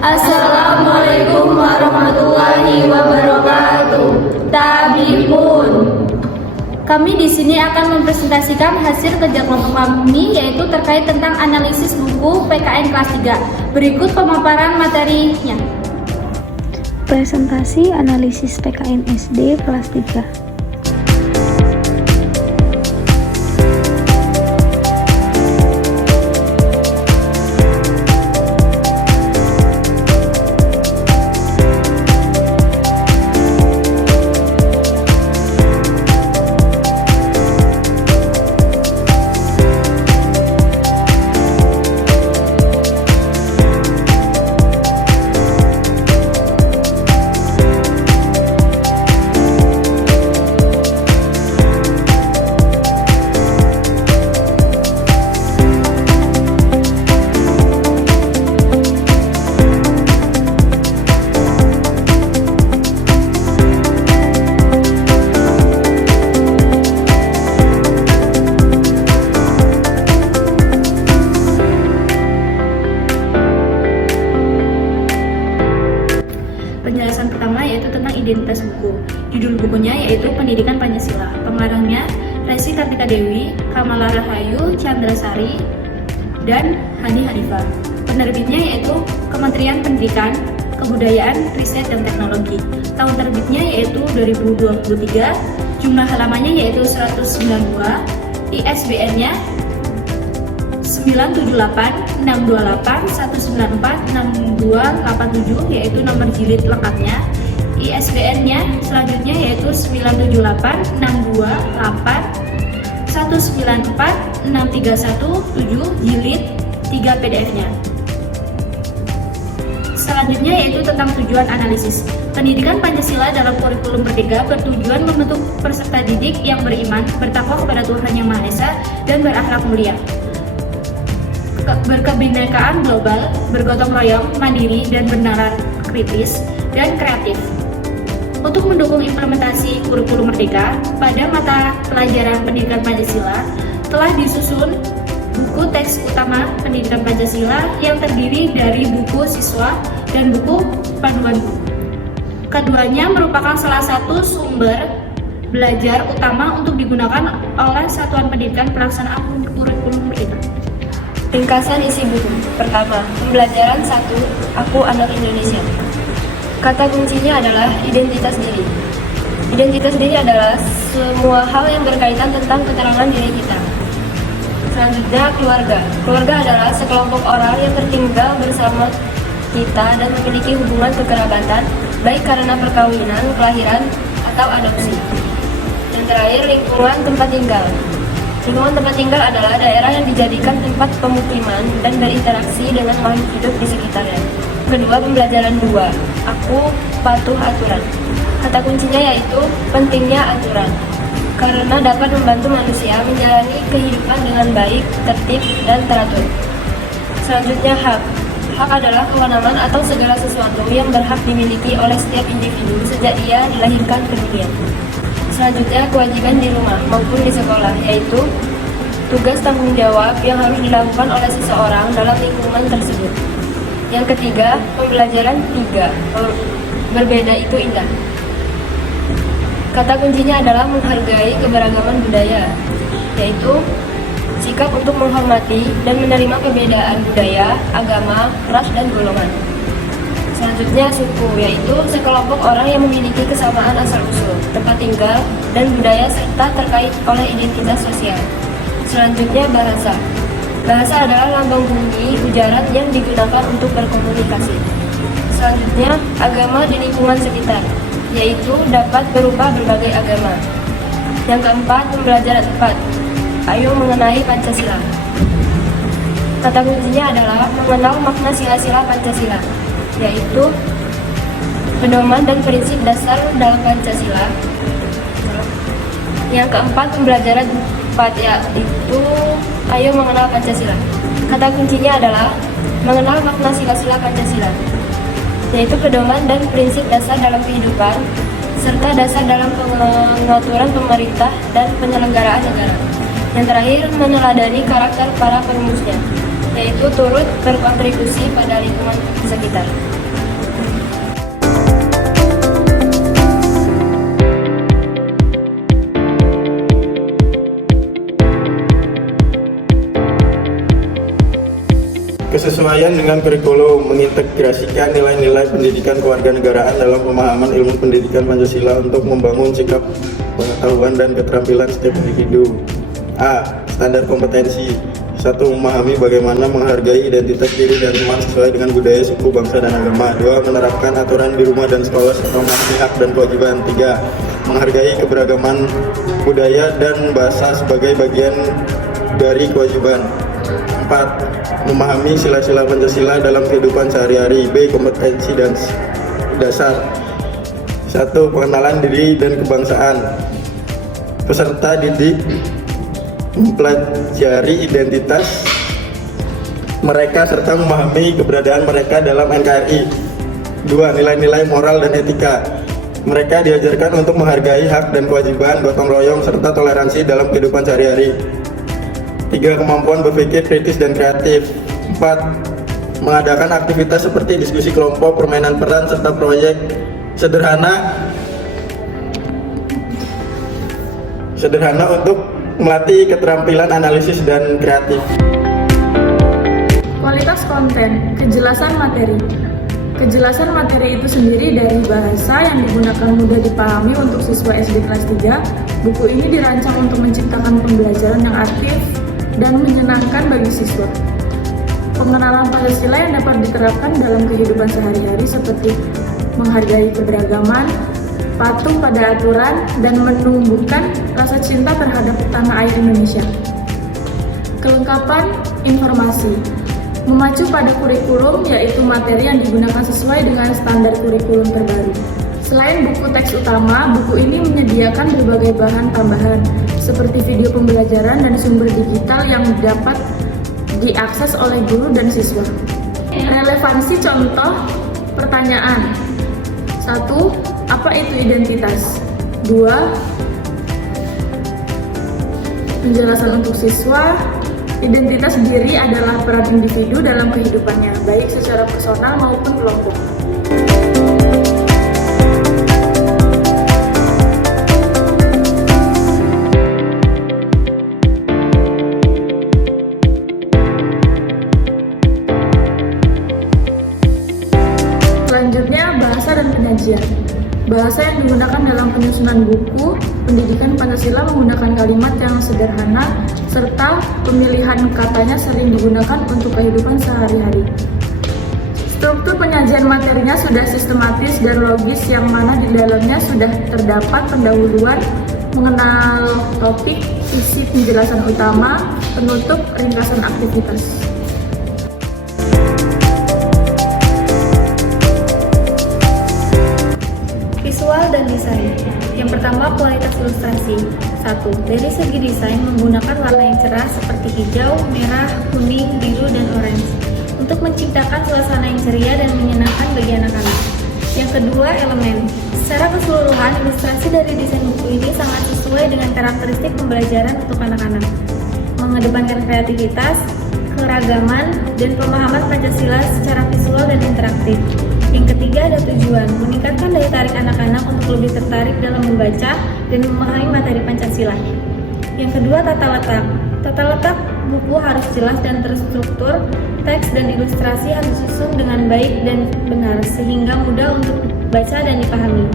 Assalamualaikum warahmatullahi wabarakatuh. Tabibun. Kami di sini akan mempresentasikan hasil kerja kelompok kami, yaitu terkait tentang analisis buku PKN kelas 3. Berikut pemaparan materinya. Presentasi analisis PKN SD kelas 3. Penjelasan pertama yaitu tentang identitas buku. Judul bukunya yaitu Pendidikan Pancasila. Pengarangnya Resi Kartika Dewi, Kamala Rahayu, Chandra Sari, dan Hadi Hanifah. Penerbitnya yaitu Kementerian Pendidikan, Kebudayaan, Riset, dan Teknologi. Tahun terbitnya yaitu 2023. Jumlah halamannya yaitu 192. ISBN-nya 978-628-194-6287, yaitu nomor jilid lengkapnya. ISBN-nya selanjutnya yaitu 978-624-194-6317, jilid 3 PDF-nya. Selanjutnya yaitu tentang tujuan analisis. Pendidikan Pancasila dalam kurikulum Merdeka bertujuan membentuk peserta didik yang beriman, bertakwa kepada Tuhan Yang Maha Esa, dan berakhlak mulia, berkebinekaan global, bergotong royong, mandiri, dan bernalar kritis dan kreatif. Untuk mendukung implementasi kurikulum Merdeka, pada mata pelajaran Pendidikan Pancasila telah disusun buku teks utama Pendidikan Pancasila yang terdiri dari buku siswa dan buku panduan guru. Keduanya merupakan salah satu sumber belajar utama untuk digunakan oleh Satuan Pendidikan Pelaksanaan Kurikulum Merdeka. Ringkasan isi buku. Pertama, pembelajaran 1, Aku Anak Indonesia. Kata kuncinya adalah identitas diri. Identitas diri adalah semua hal yang berkaitan tentang keterangan diri kita. Selanjutnya, keluarga. Keluarga adalah sekelompok orang yang tertinggal bersama kita dan memiliki hubungan kekerabatan, baik karena perkawinan, kelahiran, atau adopsi. Yang terakhir, lingkungan tempat tinggal. Lingkungan tempat tinggal adalah daerah yang dijadikan tempat pemukiman dan berinteraksi dengan makhluk hidup di sekitarnya. Kedua, pembelajaran 2, Aku Patuh Aturan. Kata kuncinya yaitu pentingnya aturan, karena dapat membantu manusia menjalani kehidupan dengan baik, tertib, dan teratur. Selanjutnya, hak. Hak adalah kewenangan atau segala sesuatu yang berhak dimiliki oleh setiap individu sejak ia dilahirkan ke dunia. Selanjutnya, kewajiban di rumah maupun di sekolah, yaitu tugas tanggung jawab yang harus dilakukan oleh seseorang dalam lingkungan tersebut. Yang ketiga, pembelajaran 3, berbeda itu indah. Kata kuncinya adalah menghargai keberagaman budaya, yaitu sikap untuk menghormati dan menerima perbedaan budaya, agama, ras, dan golongan. Selanjutnya, suku, yaitu sekelompok orang yang memiliki kesamaan asal-usul, tempat tinggal, dan budaya serta terkait oleh identitas sosial. Selanjutnya, bahasa. Bahasa adalah lambang bunyi ujaran yang digunakan untuk berkomunikasi. Selanjutnya, agama di lingkungan sekitar, yaitu dapat berupa berbagai agama. Yang keempat, pembelajaran 4. Ayo mengenai Pancasila. Kata kuncinya adalah mengenal makna sila-sila Pancasila, yaitu pedoman dan prinsip dasar dalam Pancasila. Yang keempat, pembelajaran 4 yaitu Ayo mengenal Pancasila. Kata kuncinya adalah mengenal makna sila-sila Pancasila, yaitu pedoman dan prinsip dasar dalam kehidupan, serta dasar dalam pengaturan pemerintah dan penyelenggaraan negara. Yang terakhir, meneladani karakter para perumusnya, yaitu turut berkontribusi pada lingkungan sekitar. Kesesuaian dengan kurikulum mengintegrasikan nilai-nilai pendidikan kewarganegaraan dalam pemahaman ilmu pendidikan Pancasila untuk membangun sikap pengetahuan dan keterampilan setiap individu. A. Standar kompetensi. 1. Memahami bagaimana menghargai identitas diri dan teman sesuai dengan budaya, suku, bangsa, dan agama. 2. Menerapkan aturan di rumah dan sekolah serta memahami hak dan kewajiban. 3. Menghargai keberagaman budaya dan bahasa sebagai bagian dari kewajiban. 4. Memahami sila-sila Pancasila dalam kehidupan sehari-hari. B. Kompetensi dan dasar. 1. Pengenalan diri dan kebangsaan. Peserta didik mempelajari identitas mereka serta memahami keberadaan mereka dalam NKRI. 2. Nilai-nilai moral dan etika. Mereka diajarkan untuk menghargai hak dan kewajiban, gotong royong, serta toleransi dalam kehidupan sehari-hari. 3. Kemampuan berpikir kritis dan kreatif. 4. Mengadakan aktivitas seperti diskusi kelompok, permainan peran, serta proyek sederhana untuk melatih keterampilan analisis dan kreatif. Kualitas konten, kejelasan materi. Kejelasan materi itu sendiri dari bahasa yang digunakan mudah dipahami untuk siswa SD kelas 3. Buku ini dirancang untuk menciptakan pembelajaran yang aktif dan menyenangkan bagi siswa. Pengenalan Pancasila yang dapat diterapkan dalam kehidupan sehari-hari seperti menghargai keberagaman, patuh pada aturan, dan menumbuhkan rasa cinta terhadap tanah air Indonesia. Kelengkapan informasi, memacu pada kurikulum, yaitu materi yang digunakan sesuai dengan standar kurikulum terbaru. Selain buku teks utama, buku ini menyediakan berbagai bahan tambahan seperti video pembelajaran dan sumber digital yang dapat diakses oleh guru dan siswa. Relevansi contoh pertanyaan. 1. Apa itu identitas? 2. Penjelasan untuk siswa. Identitas diri adalah peran individu dalam kehidupannya, baik secara personal maupun kelompok. Selanjutnya, bahasa dan penyajian. Bahasa yang digunakan dalam penyusunan buku pendidikan Pancasila menggunakan kalimat yang sederhana serta pemilihan katanya sering digunakan untuk kehidupan sehari-hari. Struktur penyajian materinya sudah sistematis dan logis, yang mana di dalamnya sudah terdapat pendahuluan, mengenal topik, isi penjelasan utama, penutup, ringkasan aktivitas. Visual dan desain. Yang pertama, kualitas ilustrasi. 1. Dari segi desain menggunakan warna yang cerah seperti hijau, merah, kuning, biru, dan oranye untuk menciptakan suasana yang ceria dan menyenangkan bagi anak-anak. Yang kedua, elemen. Secara keseluruhan, ilustrasi dari desain buku ini sangat sesuai dengan karakteristik pembelajaran untuk anak-anak, mengedepankan kreativitas, keragaman, dan pemahaman Pancasila secara visual dan interaktif. Yang ketiga, ada tujuan, meningkatkan daya tarik anak-anak untuk lebih tertarik dalam membaca dan memahami materi Pancasila. Yang kedua, tata letak. Tata letak buku harus jelas dan terstruktur, teks dan ilustrasi harus disusun dengan baik dan benar sehingga mudah untuk dibaca dan dipahami.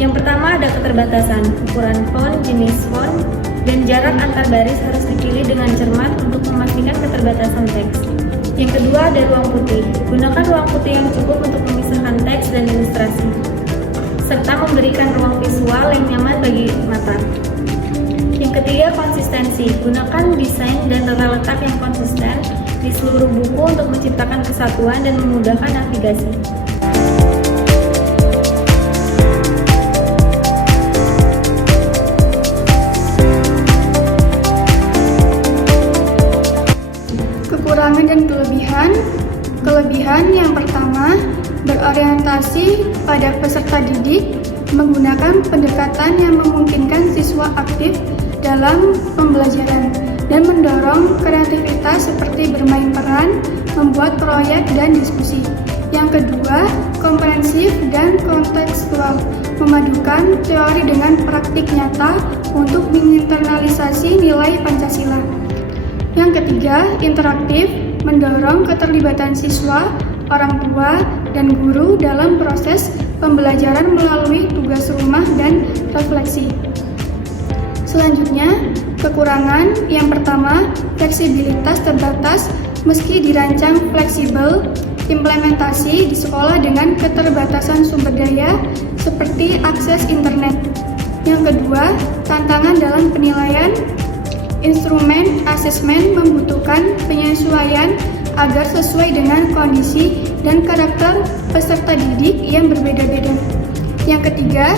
Yang pertama, ada keterbatasan, ukuran font, jenis font, dan jarak antar baris harus dipilih dengan cermat untuk memastikan keterbatasan teks. Yang kedua, ada ruang putih. Gunakan ruang putih yang cukup untuk memisahkan teks dan ilustrasi, serta memberikan ruang visual yang nyaman bagi mata. Yang ketiga, konsistensi. Gunakan desain dan tata letak yang konsisten di seluruh buku untuk menciptakan kesatuan dan memudahkan navigasi. Kekurangan dan kelebihan. Kelebihan yang pertama, berorientasi pada peserta didik, menggunakan pendekatan yang memungkinkan siswa aktif dalam pembelajaran. dan mendorong kreativitas seperti bermain peran, membuat proyek, dan diskusi. Yang kedua, komprehensif dan kontekstual, memadukan teori dengan praktik nyata untuk menginternalisasi nilai Pancasila. Yang ketiga, interaktif, mendorong keterlibatan siswa, orang tua, dan guru dalam proses pembelajaran melalui tugas rumah dan refleksi. Selanjutnya, kekurangan yang pertama, fleksibilitas terbatas meski dirancang fleksibel, implementasi di sekolah dengan keterbatasan sumber daya seperti akses internet. Yang kedua, tantangan dalam penilaian, instrumen asesmen membutuhkan penyesuaian agar sesuai dengan kondisi dan karakter peserta didik yang berbeda-beda. Yang ketiga,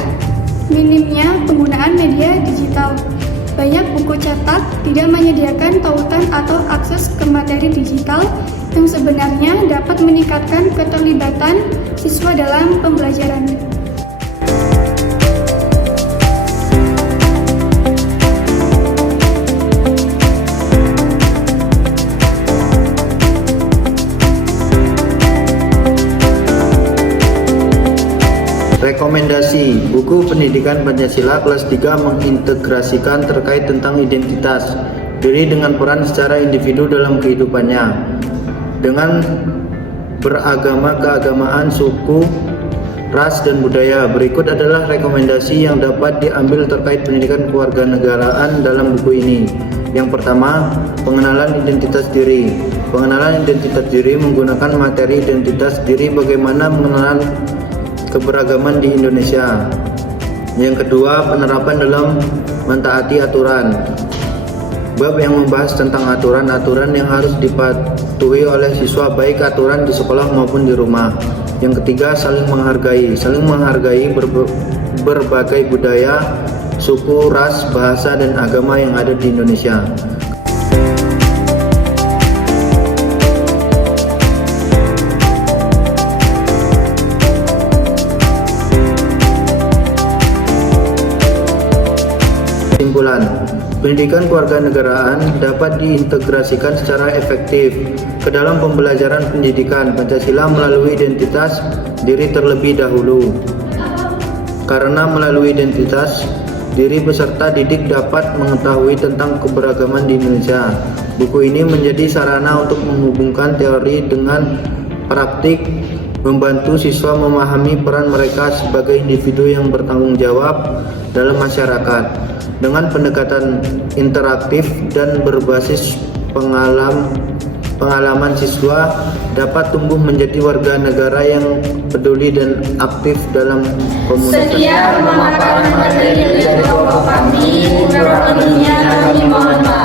minimnya penggunaan media digital. Banyak buku cetak tidak menyediakan tautan atau akses ke materi digital yang sebenarnya dapat meningkatkan keterlibatan siswa dalam pembelajaran. Rekomendasi buku pendidikan Pancasila kelas 3 mengintegrasikan terkait tentang identitas diri dengan peran secara individu dalam kehidupannya dengan beragama, keagamaan, suku, ras, dan budaya. Berikut adalah rekomendasi yang dapat diambil terkait pendidikan kewarganegaraan dalam buku ini. Yang pertama, pengenalan identitas diri. Pengenalan identitas diri menggunakan materi identitas diri, bagaimana mengenal keberagaman di Indonesia. Yang kedua, penerapan dalam mentaati aturan. Bab yang membahas tentang aturan-aturan yang harus dipatuhi oleh siswa, baik aturan di sekolah maupun di rumah. Yang ketiga, saling menghargai. Saling menghargai berbagai budaya, suku, ras, bahasa, dan agama yang ada di Indonesia. Kesimpulan, pendidikan kewarganegaraan dapat diintegrasikan secara efektif ke dalam pembelajaran pendidikan Pancasila melalui identitas diri terlebih dahulu. Karena melalui identitas diri peserta didik dapat mengetahui tentang keberagaman di Indonesia. Buku ini menjadi sarana untuk menghubungkan teori dengan praktik, membantu siswa memahami peran mereka sebagai individu yang bertanggung jawab dalam masyarakat. Dengan pendekatan interaktif dan berbasis pengalaman siswa dapat tumbuh menjadi warga negara yang peduli dan aktif dalam komunitas. Sekian pemaparan materi dari kelompok kami. Kurang lebihnya kami mohon maaf.